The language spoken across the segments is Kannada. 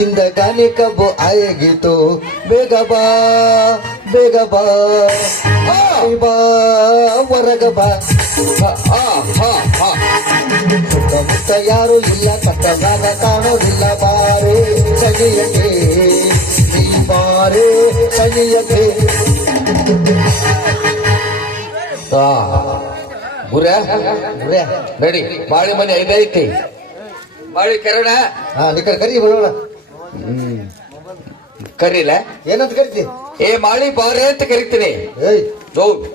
ಇಂದ ಗಾನೆ ಕಬ್ಬು ಆಯಗಿತು ಬೇಗ ಬಾ ಬೇಗ ಬಾ. ಬಾ ಹೊರಗ ಬಾ. ಹ, ಆ, ಹ, ಹ. ಸುತ್ತಮುತ್ತ ಯಾರು ಇಲ್ಲ ಕಟ್ಟಲಾಗ ಕಾಣೋದಿಲ್ಲ ಬಾರೆ ಸಜಿಯಕ್ಕೆ ಈ ಬಾರೆ ಗುರ್ಯ. ನಡಿ ಬಾಳಿ ಮನೆ ಐದೈತಿ ಬಾಳಿ ಕರೋಣ. ಹಾ ನಿಕ್ಕ ಕರಿ ಬರೋಣ. ಕರೀಲ? ಏನಂತ ಕರಿತಿ? ಏ ಮಾಳಿ ಬಾರೆ ಅಂತ ಕರಿತೀನಿ. ಏಯ್. ಹೌದು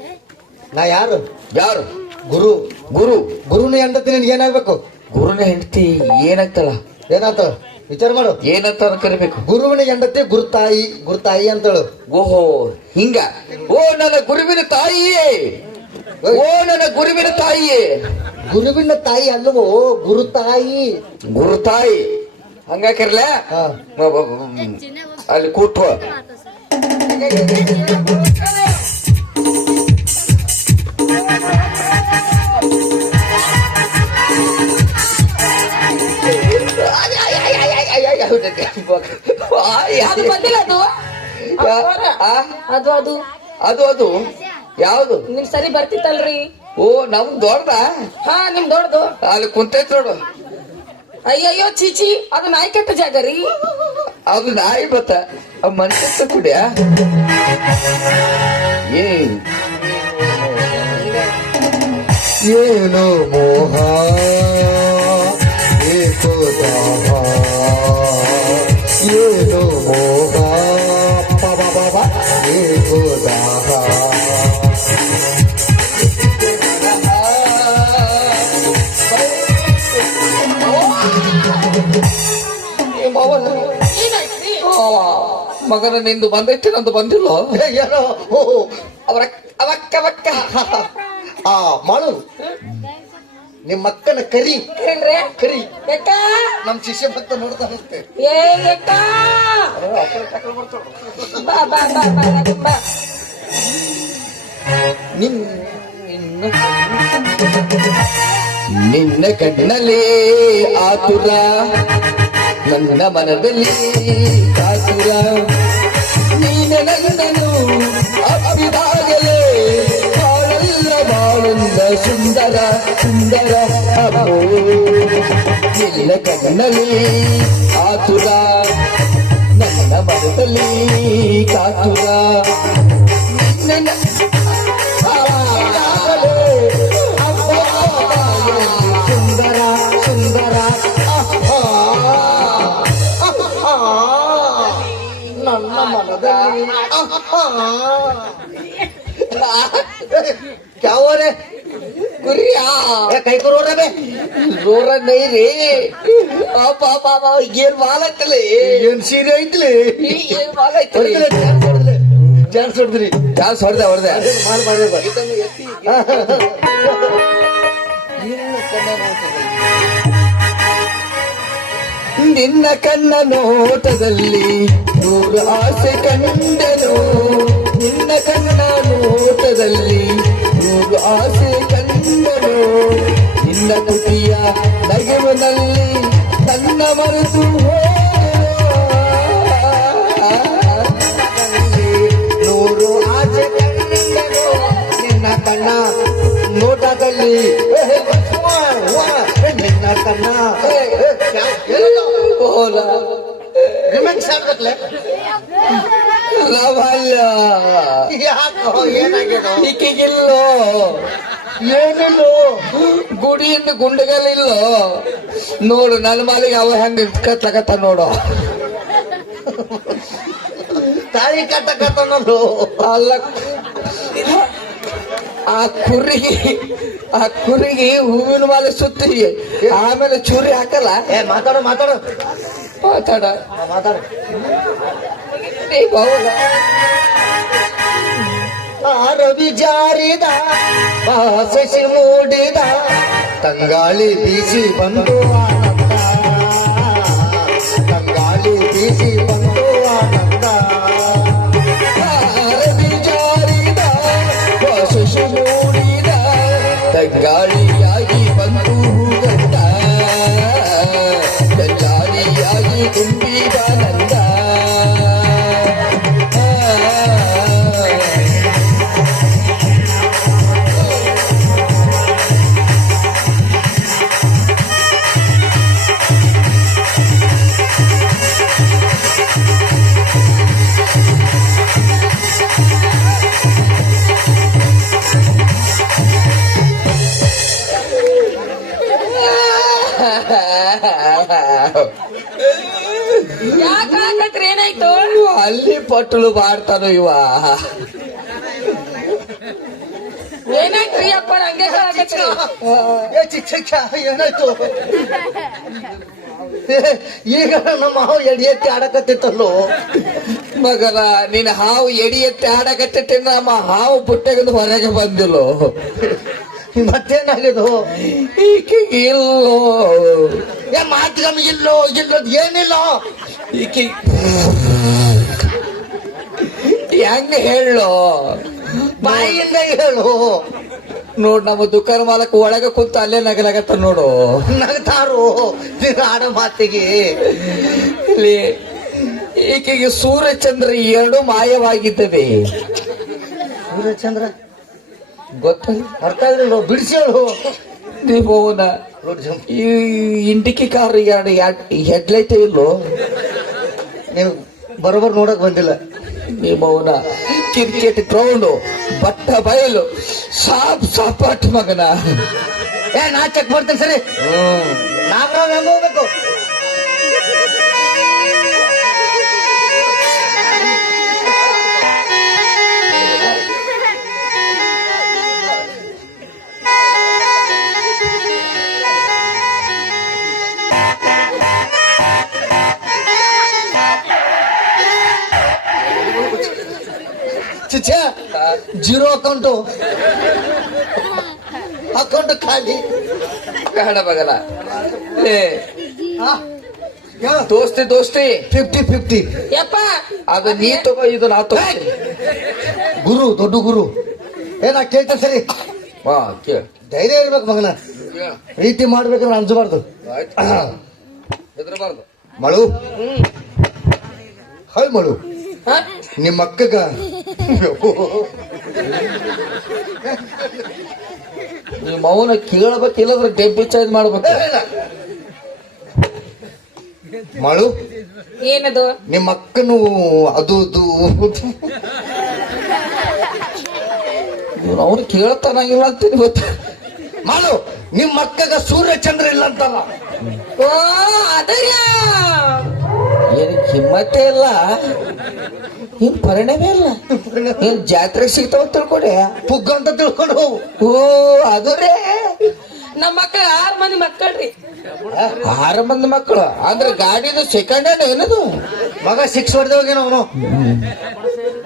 ನಾ ಯಾರು? ಯಾರು? ಗುರು. ಗುರು. ಗುರುನೇ ಹೆಂಡತಿ ನಿನ್ಗೆ ಏನಾಗ್ಬೇಕು? ಗುರುನ ಹೆಂಡತಿ ಏನಾಗ್ತಲ್ಲ? ಏನಾತ? ವಿಚಾರ ಮಾಡು. ಏನಂತ ಕರಿಬೇಕು. ಗುರುವಿನ ಹೆಂಡತಿ ಗುರುತಾಯಿ ಗುರುತಾಯಿ ಅಂತಳು. ಓಹೋ ಹಿಂಗ. ಓ ನನ್ನ ಗುರುವಿನ ತಾಯಿಯೇ. ಓ ನನ್ನ ಗುರುವಿನ ತಾಯಿಯೇ. ಗುರುವಿನ ತಾಯಿ ಅಲ್ಲವೋ? ಗುರುತಾಯಿ. ಗುರು ತಾಯಿ ಹಂಗ ಕರಿಲ ಹಾ. ಅಲ್ಲಿ ಕೂತ್. ಅದು ಅದು? ಅದು ಅದು. ಯಾವುದು? ನಿಮ್ ಸರಿ ಬರ್ತಿತ್ತಲ್ರಿ? ಓ ನಮ್ ದೊಡ್ಡದ? ಹಾ ನಿಮ್ ದೊಡ್ಡದು. ಅಲ್ಲಿ ಕುಂತೈತ್ ನೋಡು. ಅಯ್ಯಯ್ಯೋ ಚೀಚಿ ಅದು ನಾಯಿ ಕೆಟ್ಟ ಜಾಗ ರೀ. ಅದು ನಾಯಿ ಬತ್ತ ಮನುಷ್ಯ ಕುಡಿಯ? ಏನ್? ಏನು ಮೋಹ? ಏಕೋ ದಾಹ? ಏನು ಮೋಹ? ಪಬ ಪಬ ಏಕೋ ಮಗನ ನಿಂದು ಬಂದಿತ್ತು ನಂದು ಬಂದಿಲ್ಲ? ಏನೋ ಓ ಅವರ ಅವಕ್ಕ ಅವಕ್ಕ. ಆ ಮಳು ನಿಮ್ಮ ಅಕ್ಕನ ಕರಿ. ಏನ್ರಿ? ಕರಿ. ಎಕ್ಕ ನಮ್ ಶಿಷ್ಯ ಭಕ್ತ ನೋಡ್ತಾನಂತೆ ಏ ಎಕ್ಕ ಬಾ ಬಾ ಬಾ ಬಾ ಬಾ ನಿನ್ನ ನಿನ್ನ ಕಣ್ಣಲ್ಲಿ ಆತುರ. ನನ್ನ ಮನದಲ್ಲಿ ಕಾತುರ ನೀನೆ ನನ್ನನ್ನು ಅಪ್ಪಿದಾಗಲೇ ಬಾಳೆಲ್ಲ ಬಾಳೆಲ್ಲ ಸುಂದರ ಸುಂದರ ಅಬ್ಬೋ ನಿನ್ನ ಕಣ್ಣಲ್ಲಿ ಆತುರ ನನ್ನ ಮನದಲ್ಲಿ ಕಾತುರ ನಿನ್ನ ಕ್ಯಾವರೆ ಗುರಿಯಾ? ಏ, ಕೈ ಕೊರೋರ ಬೇ. ರೋರ ನೈರಿ ಅಪ್ಪ ಪಾಪ ಏನ್ ಮಾಲತ್ತಲೆ ಏನ್ ಸೀರೆ ಐತ್ಲಿ ಏನ್ ಮಾಲೈತಲೆ ಚಾನ್ಸ್ ಹೊಡೆದ್ರಿ. ಚಾನ್ಸ್ ಹೊಡೆದೆ ಹೊಡೆದೆ. ಮಾಡಿ ಮಾಡಿ ನಿನ್ನ ಕನ್ನ ನೋಟದಲ್ಲಿ ನೂರು ಆಸೆ ಕಂಡೆನು ನಿನ್ನ ಕನ್ನ ನೋಟದಲ್ಲಿ ನೂರು ಆಸೆ ಕಂಡನು ನಿನ್ನ ಕುಟಿಯ ನಗೆವನಲ್ಲಿ ನನ್ನ ಮರೆತು ನೂರು ಆಸೆ ಕಂಡನು ನಿನ್ನ ಕಣ್ಣ ನೋಟದಲ್ಲಿ ನಿನ್ನ ಕಣ್ಣ? ಹೋಲ ರಿಮೆಕ್ಸ್ ಆಗ್ಬೇಕಲ್ಲ ಲವಲ್ಯ ಯಾಕೋ ಏನಾಗ್ಯದ ಈಕಿಗಿಲ್ಲೋ ಏನಿಲ್ಲೋ? ಗುಡಿಯಿಂದ ಗುಂಡಗಲಿಲ್ಲೋ ನೋಡು ನನ್ನ ಮಾಲಿಗೆ ಅವ ಹೆಂಗ ಕತ್ಲಕತ್ತ ನೋಡು. ತಾಯಿ ಕಟ್ಟಕತ್ತನದು ಅಲ್ಲ. ಆ ಕುರಿಗೆ ಆ ಕುರಿಗೆ ಹೂವಿನ ಮಾಲೆ ಸುತ್ತಿ ಆಮೇಲೆ ಚೂರಿ ಹಾಕಲ್ಲ? ಏ ಮಾತಾಡ ಮಾತಾಡ. ಮಾತಾಡ. ಮಾತಾಡು. ರವಿ ಜಾರಿದ ಬಾಸಸಿ ಮೂಡಿದ ತಂಗಾಳಿ ಬೀಸಿ ಬಂದು ತಂಗಾಳಿ ಬೀಸಿ ಬಂದು ಅಲ್ಲಿ ಬಾಡ್ತಾನು ಇವ. ಏನಾಯ್ತ್ರಿ ಅಪ್ಪ ಹಂಗೆ ಹಾಕತ್ರಿ ಏ ಚಿಕ್ಕ ಚಿಕ್ಕ ಏನಾಯ್ತು? ಈಗ ನಮ್ಮ ಹಾವು ಎಡಿ ಎತ್ತಿ ಆಡಕತ್ತಿತ್ತಲ್ಲೋ? ಮಗನ ನಿನ್ನ ಹಾವು ಎಡಿ ಎತ್ತಿ ಆಡಕತ್ತಿಟ್ಟೆ ನಮ್ಮ ಹಾವು ಪುಟ್ಟಗದು ಹೊರಗೆ ಬಂದಿಲ್ಲ. ಮತ್ತೇನಾಗಿದು ಈಕೆಗೆ ಇಲ್ಲೋ. ಏ ಮಾತ್ಗಮ್ ಇಲ್ಲೋ ಇಲ್ಲದ ಏನಿಲ್ಲ? ಈಕೆ ಹೆಂಗ ಹೇಳೋ? ಬಾಯಿಂದ ಹೇಳು. ನೋಡ್ ನಮ್ಮ ದುಕಾನ್ ಮಾಲಕ್ ಒಳಗ ಕುಂತ ಅಲ್ಲೇ ನಗಲಾಗತ್ತ ನೋಡು. ನಗತಾರು ಆಡ ಮಾತಿಗೆ. ಇಲ್ಲಿ ಈಕೆಗೆ ಸೂರ್ಯಚಂದ್ರ ಎರಡು ಮಾಯವಾಗಿದ್ದವೆ. ಸೂರ್ಯಚಂದ್ರ? ಗೊತ್ತ? ಅರ್ಥ ಆಗಲಿಲ್ಲ ಬಿಡಿಸಿ ಹೇಳು ನೀವು ಜಂಪ್ ಈ ಇಂಡಿಕಿ ಕಾರ್ ಎರಡು ಹೆಡ್ಲೈಟ್ ಇಲ್ಲೋ? ನೀವು ಬರೋಬರ್ ನೋಡಕ್ ಬಂದಿಲ್ಲ. ನಿಮ್ಮ ಅವನ ಕ್ರಿಕೆಟ್ ಗ್ರೌಂಡು ಬಟ್ಟ ಬಯಲು ಸಾಪ್ ಸಾಪಾಟ್ ಮಗನ ಏ ನಾ ಚೆಕ್ ಮಾಡ್ತೇನೆ ಸರಿ ಹ್ಮ್ ನಾಗರಾವ್ ಹೆಂಗ್ ಹೋಗ್ಬೇಕು ಜೀರೋ ಅಕೌಂಟು. ಅಕೌಂಟ್ ಖಾಲಿ. ಬೇಡ ಬಗಲ. ಏ ದೋಸ್ತಿ ದೋಸ್ತಿ. ಫಿಫ್ಟಿ ಫಿಫ್ಟಿ ಯಪ್ಪ. ಅದು ನೀ ತಗೋ ಇದು ನಾ ತಗೋ. ಗುರು ದೊಡ್ಡ ಗುರು. ಏನ ನಾ ಕೇಳ್ತೇನೆ ಸರಿ. ಹಾ ಕೇಳ. ಧೈರ್ಯ ಇರ್ಬೇಕು ಮಗನ. ಪ್ರೀತಿ ಮಾಡ್ಬೇಕಂದ್ರೆ ಅಂಜಬಾರ್ದು ಹೆದರಬಾರ್ದು. ಮಳು. ಹೈ ಮಳು. ಹ? ನಿಮ್ಮ ಅಕ್ಕಗ? ನಿಮ್ಮ ಮೌನ ಕೇಳಬೇಕಿಲ್ಲದ್ರೆ ಡೆಬ್ಬೆ ಚಾರ್ಜ್ ಮಾಡ್ಬೇಕು. ಮಳು ಏನದು? ನಿಮ್ಮ ಅಕ್ಕನು ಅದು ಅದು ಅವ್ನು ಇಲ್ಲ ಅಂತೀನಿ ಗೊತ್ತ? ಮಾಡು. ನಿಮ್ಮ ಅಕ್ಕಗ ಸೂರ್ಯ ಚಂದ್ರ ಇಲ್ಲ ಅಂತಲ್ಲ. ಓ ಅದರ್ಯ? ಏನ್ ಹಿಮ್ಮತ್ತೇ ಇಲ್ಲ? ಏನು ಪರಿಣಾಮೇ ಇಲ್ಲ? ಏನು ಜಾತ್ರೆಗೆ ಸಿಗ್ತಾವ ತಿಳ್ಕೊಡೆ. ಪುಗ್ಗ ಅಂತ ತಿಳ್ಕೊಂಡು ಹೋಗು. ಓ ಅದು ರೇ. ನಮ್ಮ ಮಕ್ಕಳ ಆರು ಮಂದಿ ಮಕ್ಕಳ್ರಿ. ಆರು ಮಂದಿ ಮಕ್ಕಳು ಅಂದ್ರೆ ಗಾಡಿದು ಸೆಕೆಂಡ್ ಹ್ಯಾಂಡ್ ಏನದು? ಮಗ ಸಿಕ್ಸ್ ಹೊಡೆದೋಗೇನ ಅವನು.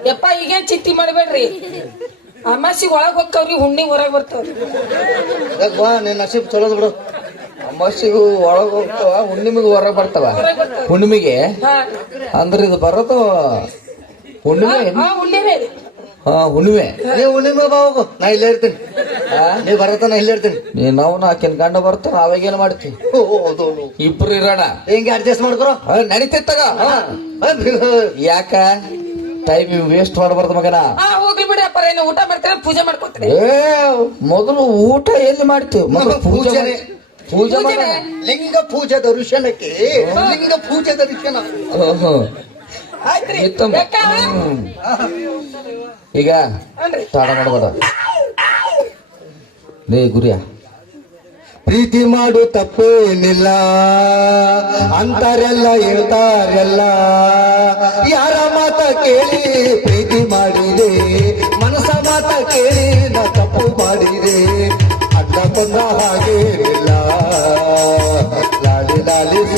ಯಪ್ಪ ಈಗೇನ್ ಚಿಂತಿ ಮಾಡಬೇಡ್ರಿ. ಅಮಾಸಿಗೆ ಒಳಗೆ ಹೋಗ್ತಾವ್ರಿ ಹುಣ್ಣಿ ಹೊರಗೆ ಬರ್ತಾವ್ರಿ. ಬಾ ನಿನ್ನ ನಸೀಬ್ ಚಲೋದ್ ಬಿಡು. ಅಮಾಸಿಗೂ ಒಳಗ ಹೋಗ್ತಾವ ಹುಣ್ಣಿಮೆಗೆ ಹೊರ ಬರ್ತಾವ. ಹುಣ್ಣಿಮೆಗೆ? ಅಂದ್ರೆ ಇದು ಬರೋದು ಹುಣ್ಣಿಮೆ? ಹಾ ಹುಣ್ಣಿಮೆ ನೀವು ಹಾ ಹುಣ್ಣಿಮೆ. ಬಾ ಹೋಗು. ನಾ ಇಲ್ಲೇ ಇರ್ತೀನಿ? ನೀ ಬರತ್ತ ನಾ ಇಲ್ಲೇ ಇರ್ತೀನಿ. ನೀ ನಾವು ನಾಕಿನ ಗಂಡ ಬರ್ತಾನ ಅವಾಗೇನ್ ಮಾಡ್ತಿ? ಓ, ಹೌದು, ಹೌದು. ಇಬ್ರು ಇರೋಣ. ಹೆಂಗೆ ಅಡ್ಜಸ್ಟ್ ಮಾಡ್ಕೊರೋ? ನಡೀತಿತ್ತ. ಯಾಕ? ಟೈಮ್ ವೇಸ್ಟ್ ಮಾಡಬಾರ್ದು ಮಗನ. ಹಾ ಹೋಗ್ಲಿ ಬಿಡಿ ಅಪ್ಪ ಏನು ಊಟ ಮಾಡ್ತೇನೆ ಪೂಜೆ ಮಾಡ್ಕೊತೀರಿ ಏ ಮೊದಲು ಊಟ ಎಲ್ಲಿ ಮಾಡ್ತೀವಿ? ಮೊದಲು ಪೂಜೆ ಪೂಜೆ ಮಾಡ ಲಿಂಗ ಪೂಜೆ ದರ್ಶನಕ್ಕೆ ಲಿಂಗ ಪೂಜೆ ದರ್ಶನ. ಓಹೋ. ಆಯ್ತ್ರಿ. ಹ್ಮ್. ಈಗ ತಾಡ ಮಾಡಬೇಡ. ಲೇ ಗುರಿಯ. ಪ್ರೀತಿ ಮಾಡು ತಪ್ಪೇನಿಲ್ಲ ಅಂತಾರೆಲ್ಲ ಹೇಳ್ತಾರೆಲ್ಲ. ಯಾರ ಮಾತ ಕೇಳಿ ಪ್ರೀತಿ ಮಾಡಿದೆ. ಮನಸ ಮಾತ ಕೇಳಿ ನಾ ತಪ್ಪು ಮಾಡಿದೆ. ಅಡ್ಡ ಬಂದ ಹಾಗೇನಿಲ್ಲ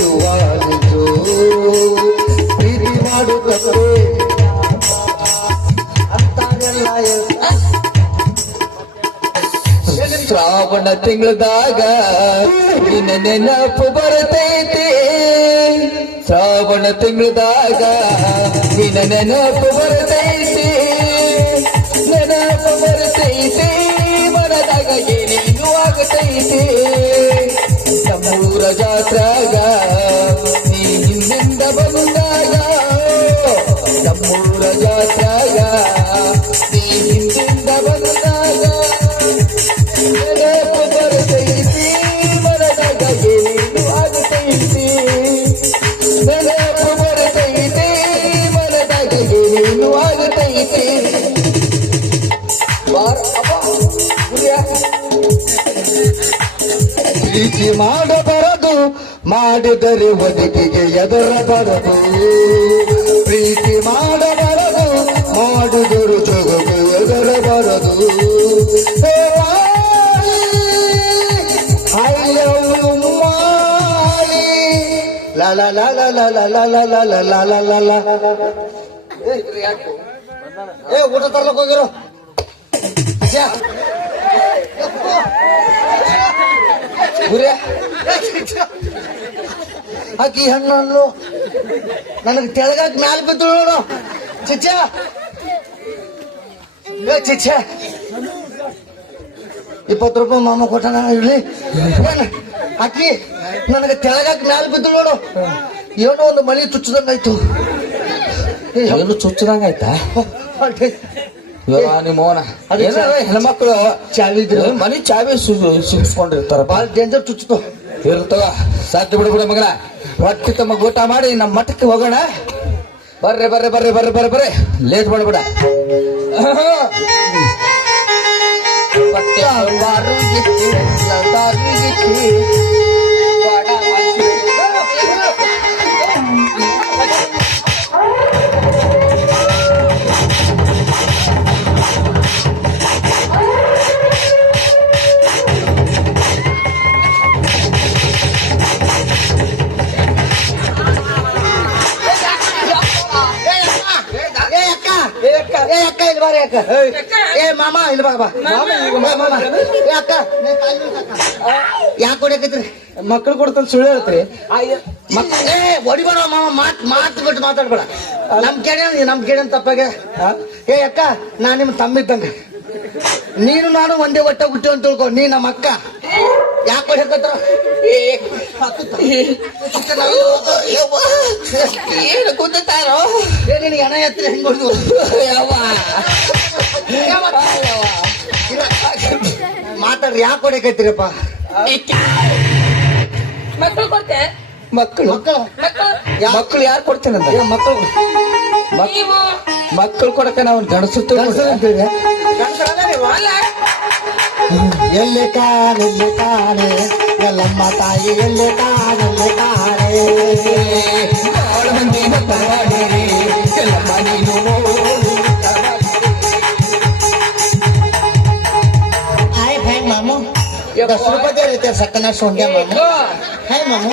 ಸುವಾಲಿಸು ಪ್ರೀತಿ ಮಾಡು ತಪ್ಪೇ ಅಂತಾರೆಲ್ಲ ಹೇಳ್ತಾರೆ ಶ್ರಾವಣ ತಿಂಗಳದಾಗ ನಿನ್ನ ನೆನಪು ಬರ್ತೈತಿ. ಶ್ರಾವಣ ತಿಂಗಳದಾಗ ನಿನ್ನ ನೆನಪು ಬರ್ತೈತಿ. ಮಾಡಬಾರದು ಮಾಡಿದರೆ ಒದಗಿಗೆ ಎದರಬಾರದು ಪ್ರೀತಿ ಮಾಡಬಾರದು ಮಾಡಿದರು ಜೊಗಕ್ಕೆ ಎದರಬಾರದು. ಏ ಊಟ ತರ್ಲಕ್ ಹೋಗಿರೋ ಛೆ. ಗುರ್ಯ. ಆಕಿ ಹಣ್ಣು ನನಗೆ ತೆಳಗಾಕ್ ಮ್ಯಾಲ ಬಿದ್ದು ನೋಡು. ಚಿಚ್ಚ ಚಿಚ್ಚ ಇಪ್ಪತ್ತು ರೂಪಾಯಿ ಮಾಮ ಕೊಟ್ಟಾನ ಇಲ್ಲಿ ಅಕ್ಕಿ ಆಕಿ ನನಗೆ ತೆಳಗಾಕ್ ಮ್ಯಾಲ ಬಿದ್ದು ನೋಡು. ಏನೋ ಒಂದು ಮಳಿ ಚುಚ್ಚದಂಗಾಯ್ತು. ಏನು ಚುಚ್ಚದಂಗ ಚಾ- ಹೆಣ್ಮಕ್ಳು? ಚಾವಿ ಇದ್ರೆ ಮನಿ ಚಾವಿ ಸಿಗಿಸ್ಕೊಂಡಿರ್ತಾರ ಭಾಳ ಡೇಂಜರ್ ಚುಚ್ಚುತ್ತು ಇರ್ತವ ಸಾಧ್ಯ ಬಿಡ ಬಿಡ ಮಗನ. ಹೊಟ್ಟೆ ತಮ್ಮ ಊಟ ಮಾಡಿ ನಮ್ಮ ಮಠಕ್ಕೆ ಹೋಗೋಣ. ಬರ್ರಿ ಬರ್ರಿ ಬರ್ರಿ ಬರ್ರಿ ಬರ್ರಿ ಬರ್ರಿ. ಲೇಟ್ ಮಾಡಬೇಡ. ಬಟ್ಟೆ ಬಾ ಅಕ್ಕ ಯಾಕೆ ಹೊಡ್ಯಾಕತ್ರಿ ಮಕ್ಕಳು ಕೊಡ್ತಾನ ಸುಳ್ಳು ಹೇಳ್ತ್ರಿ. ಏ ಹೊಡಿಬೇಡ ಮಾವ ಮಾತ್ ಮಾತ್ ಬಿಟ್ಟು ಮಾತಾಡ್ಬೇಡ. ನಮ್ ಕೇಳ ನಮ್ ಕೇಳ ತಪ್ಪಾಗೆ. ಏ ಅಕ್ಕ ನಾ ನಿಮ್ ತಮ್ಮಿದ್ದಂಗ. ನೀನು ನಾನು ಒಂದೇ ಹೊಟ್ಟೆ ಹುಟ್ಟಿ ಅಂತ ತಿಳ್ಕೊ ನೀ ನಮ್ಮ ಅಕ್ಕ. ಯಾಕೆ ಹೊಡ್ಯಾಕತ್ರ ಏನು ಕೂತಾರೋ ಏ ನಿನಗೆ ಹಣ ಎತ್ತರ ಹೆಂಗ್ ಹೊಡ್ದು? ಮಾತಾಡ್ರಿ ಯಾಕೆ ಹೊಡ್ಯಾಕತ್ತೀರಪ್ಪ? ಮಕ್ಕಳು ಕೊಡ್ತೆ? ಮಕ್ಕಳು ಮಕ್ಕಳು ಮಕ್ಕಳು ಮಕ್ಕಳು ಯಾರು ಕೊಡ್ತೇನಂತ? ಮಕ್ಕಳು ಮಕ್ಕಳು ಕೊಡಕ ನಾವು ಗಣಸುತ್ತ ಎಲ್ಲಿ ಕಾಣೆಲ್ಲಿ ಕಾಣೆ? ಎಲ್ಲಮ್ಮ ತಾಯಿ ಎಲ್ಲಿ ಕಾಣೆಲ್ಲಿ ಕಾಣೆ? ಹಾಯ್ ಹಸಿರು ಬಗ್ಗೆ ಇರ್ತೀರ ಸಕ್ಕನ ಸೊಂಡೆ ಮಾಮ ಹಾಯ್ ಮಾಮ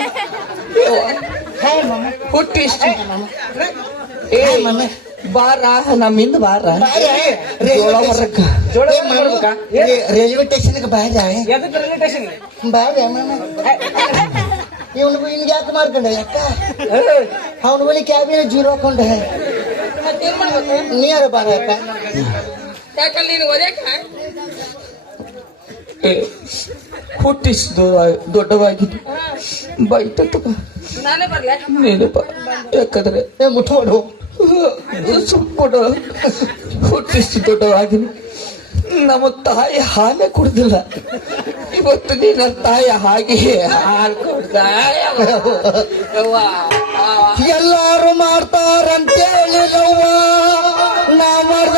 ಹಾಯ್ ಮಾಮ ಹುಟ್ಟಿ ಇಷ್ಟ ಏ ಮಾಮ ಬಾರ ನಮ್ಮಿಂದ ಬಾರ ಜೋಳ ಹೊರಕ್ಕ ಜೋಳ ಮಾಡ್ಬೇಕ ರೈಲ್ವೆ ಸ್ಟೇಷನ್ಗೆ ಇವನು ಇನ್ಗೆ ಯಾಕೆ ಮಾಡ್ಕೊಂಡೆ ಅಕ್ಕ ಅವನು ಬಳಿ ಕ್ಯಾಬಿನ ಜೀರೋ ಹಾಕೊಂಡೆ ನೀರು ಬಾರ ಅಕ್ಕ ನೀನು ಹುಟ್ಟಿಸಿದ ದೊಡ್ಡವಾಗಿದ್ದು. ಬೈತ ನೆನಪ ಯಾಕಂದ್ರೆ ಮುಟ್ಕೊಂಡು ಸುಟ್ಕೊಂಡ ಹುಟ್ಟಿಸಿ ದೊಡ್ಡವಾಗಿ ನಮ್ಮ ತಾಯಿ ಹಾಲೆ ಕುಡ್ದಿಲ್ಲ. ಇವತ್ತು ನೀನ ತಾಯಿ ಹಾಗೆ ಹಾಲು ಕುಡ್ದ ಎಲ್ಲಾರು ಮಾಡ್ತಾರಂತೇಳಿ ನಾವು ಮಾಡ್ದ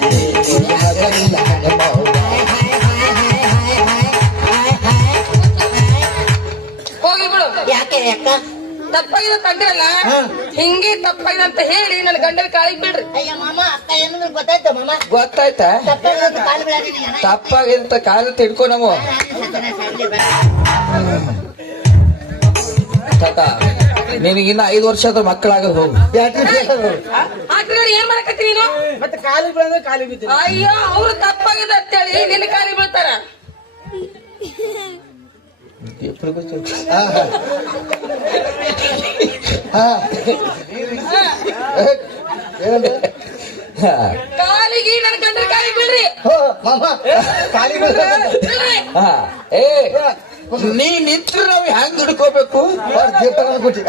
ತಪ್ಪಾಗಿದೆ ತಂದಿರಲ್ಲ. ಹಿಂಗೆ ತಪ್ಪಾಗಿದೆ ಅಂತ ಹೇಳಿ ನನ್ನ ಗಂಡನ ಕಾಳಿಗೆ ಬಿಡ್ರಿ ಅಯ್ಯ ಮಾಮ ಅಕ್ಕ ಏನಂದ್ರೆ ಗೊತ್ತಾಯ್ತು ಮಾಮ? ಗೊತ್ತಾಯ್ತಾ? ಕಾಲು ಕಾಲ ತಿಳ್ಕೊ ನಾವು ತಾತ ನಿನಗಿನ್ನ ಐದು ವರ್ಷ ಆದ್ರೆ ಮಕ್ಕಳಾಗದು ಹೋಗು. ಏನ್ ಮಾಡಕತ್ತಿ ನೀನು? ಮತ್ತೆ ಬೀಳಂದ್ರೆ ಅಯ್ಯೋ ಅವ್ರು ತಪ್ಪಾಗಿದೆ ಅಂತೇಳಿ ನಿನ್ನ ಕಾಲಿಗೆ ಬೀಳ್ತಾರ. ఎప్పుడు ನೀ ನಿಂತ್ರು ನಾವು ಹ್ಯಾಂಗ್ ದುಡ್ಕೋಬೇಕು ದೇವರ ಕೊಟ್ಟಿ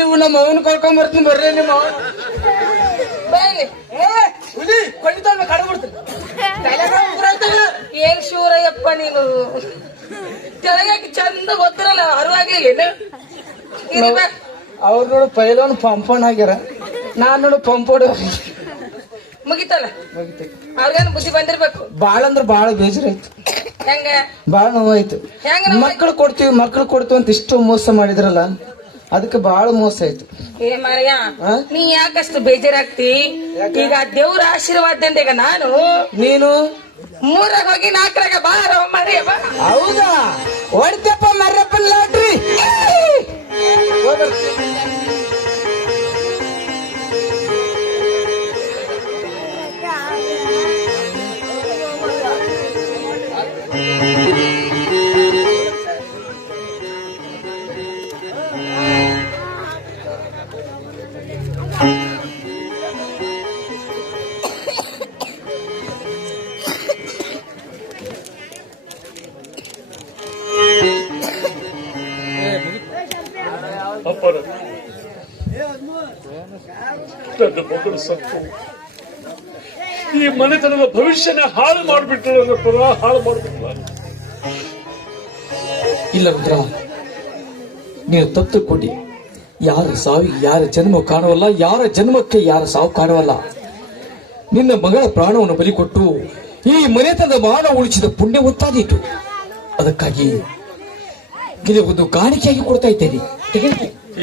ನೀವು ನಮ್ಮ ಅವನ್ ಕರ್ಕೊಂಡ್ ಬರ್ತೀನಿ ಬರ್ರಿ ನಿಮ್ಮ ಅವ್ನ್. ಬಾ ಇಲ್ಲಿ. ಏ ಹುಲಿ ಏನ್ ಶಿವರಯ್ಯಪ್ಪ ನೀನು? ಕೆಳಗಾಗಿ ಚಂದ ಗೊತ್ತಿರಲ್ಲ ಅರಿವಾಗ್ಲಿಲ್ಲ ಅವ್ರ ನೋಡು ಪೈಲವನ್ ಪಂಪೋಣ ಆಗ್ಯಾರ. ನಾನ್ ನೋಡು ಪಂಪೋಡು. ಮುಗಿತಲ್ಲ? ಅವ್ರಿಗೇನು ಬುದ್ಧಿ ಬಂದಿರ್ಬೇಕು? ಬಾಳ ಅಂದ್ರ ಬಾಳ ಬೇಜಾರಾಯ್ತು. ಹೆಂಗ? ಬಾಳ ನೋವಾಯ್ತು. ಮಕ್ಳು ನೋವಾಯ್ತು? ಮಕ್ಕಳು ಕೊಡ್ತೀವಿ ಮಕ್ಕಳು ಕೊಡ್ತೀವಿ ಅಂತ ಇಷ್ಟು ಮೋಸ ಮಾಡಿದ್ರಲ್ಲ ಅದಕ್ಕೆ ಬಹಳ ಮೋಸ ಆಯ್ತು. ಏ ಮಾರಯ್ಯ ನೀ ಯಾಕಷ್ಟು ಬೇಜಾರಾಗ್ತಿ? ಈಗ ದೇವ್ರ ಆಶೀರ್ವಾದದಿಂದ ಈಗ ನಾನು? ನೀನು? ಮೂರಾಗ ಹೋಗಿ ನಾಲ್ಕರಾಗ ಬಾರ ಮರಿಯ ಬಾ ಹೌದಾ? ಹೊಡ್ತಪ್ಪ ಮರ್ಯಪ್ಪ ನನ್ನ ಮಗಳು ಸತ್ತು ಈ ಮನೆತನದ ಭವಿಷ್ಯನ ಹಾಳು ಮಾಡಿಬಿಟ್ಟಳು ಹಾಳು ಮಾಡಿಬಿಟ್ಲ ಇಲ್ಲ ರುದ್ರ ನೀನು ತಪ್ಪು ಕೊಡಿ. ಯಾರ ಸಾವಿಗೆ ಯಾರ ಜನ್ಮ ಕಾಣುವಲ್ಲ ಯಾರ ಜನ್ಮಕ್ಕೆ ಯಾರ ಸಾವು ಕಾಣುವಲ್ಲ. ನಿನ್ನ ಮಗಳ ಪ್ರಾಣವನ್ನು ಬಲಿ ಕೊಟ್ಟು ಈ ಮನೆತನದ ಮಾನ ಉಳಿಸಿದ ಪುಣ್ಯ ಒತ್ತಾದೀತು ಅದಕ್ಕಾಗಿ ಒಂದು ಕಾಣಿಕೆಯಾಗಿ ಕೊಡ್ತಾ ಇದ್ದೇನೆ.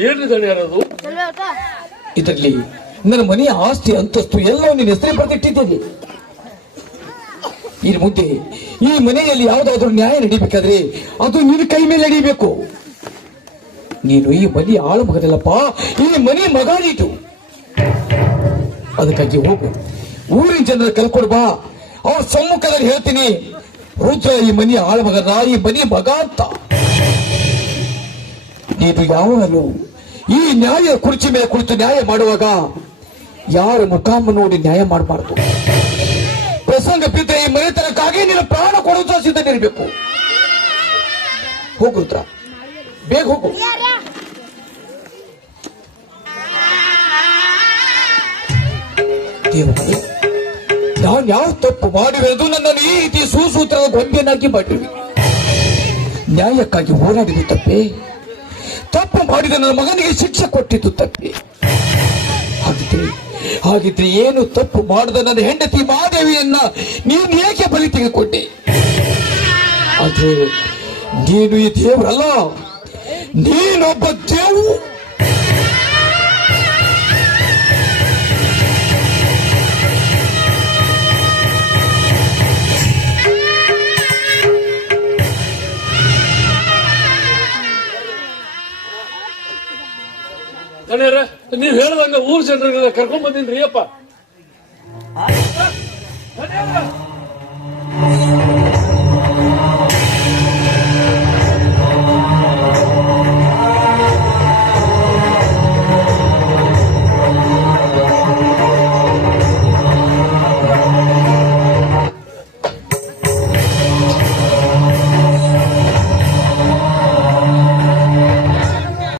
ಏನಿದ್ದಾನೆ ಯಾರದು? ಇದರಲ್ಲಿ. ನನ್ನ ಮನೆಯ ಆಸ್ತಿ, ಅಂತಸ್ತು ಎಲ್ಲವೂ ನಿನ್ನ ಹೆಸರೇ ಬರೆದಿಟ್ಟಿದ್ದೇನೆ. ಇನ್ನು ಮುಂದೆ ಈ ಮನೆಯಲ್ಲಿ ಯಾವುದಾದ್ರೂ ನ್ಯಾಯ ನಡೀಬೇಕಾದ್ರೆ ಅದು ನಿನ್ನ ಕೈ ಮೇಲೆ ನಡೀಬೇಕು. ನೀನು ಈ ಮನೆ ಆಳು ಮಗನಲ್ಲಪ್ಪ ಈ ಮನೆ ಮಗ ನೀಟು ಅದಕ್ಕಾಗಿ ಹೋಗು. ಊರಿನ ಜನರ ಕಲ್ಕೊಡ್ಬಾ ಅವ್ರ ಸಮ್ಮುಖದಲ್ಲಿ ಹೇಳ್ತೀನಿ, ರುದ್ರ ಈ ಮನೆ ಆಳು ಮಗನ ಈ ಮನೆ ಮಗ ಅಂತ. ನೀನು ಯಾವಾಗಲೂ ಈ ನ್ಯಾಯ ಕುರ್ಚಿ ಮೇಲೆ ಕುಳಿತು ನ್ಯಾಯ ಮಾಡುವಾಗ ಯಾರ ಮುಖಾಮ ನೋಡಿ ನ್ಯಾಯ ಮಾಡಬಾರ್ದು. ಪ್ರಸಂಗ ಬಿದ್ದರೆ ಈ ಮನೆತನಕ್ಕಾಗಿ ನೀನು ಪ್ರಾಣ ಕೊಡುವ ಸಿದ್ಧನಿರಬೇಕು ಹೋಗು ರುದ್ರ. ಬೇಗ ಹೋಗು. ದೇವರೇ, ನಾನು ಯಾವ ತಪ್ಪು ಮಾಡಿರೋದು ನನ್ನನ್ನು ಈ ರೀತಿ ಸುಸೂತ್ರದ ಗೊಂಬೆನಾಗಿ ಮಾಡಿರುವೆ ನ್ಯಾಯಕ್ಕಾಗಿ ಹೋರಾಡಿದ್ದು ತಪ್ಪೇ ತಪ್ಪು? ಮಾಡಿದ ನನ್ನ ಮಗನಿಗೆ ಶಿಕ್ಷೆ ಕೊಟ್ಟಿದ್ದು ತಪ್ಪಿ ಹಾಗಿದ್ರೆ ಹಾಗಿದ್ರೆ ಏನು ತಪ್ಪು ಮಾಡದ ನನ್ನ ಹೆಂಡತಿ ಮಾದೇವಿಯನ್ನ ನೀನು ಏಕೆ ಬಲಿ ತೆಗೆದುಕೊಂಡೆ? ಆದ್ರೆ ನೀನು ಈ ದೇವರಲ್ಲ, ನೀನೊಬ್ಬ ದೇವು. ಮನೆಯವ್ರ ನೀವ್ ಹೇಳದಂಗ ಊರ್ ಜನರಿಗೆ ಕರ್ಕೊಂಡ್ ಬಂದಿನ್ರಿ ಅಪ್ಪ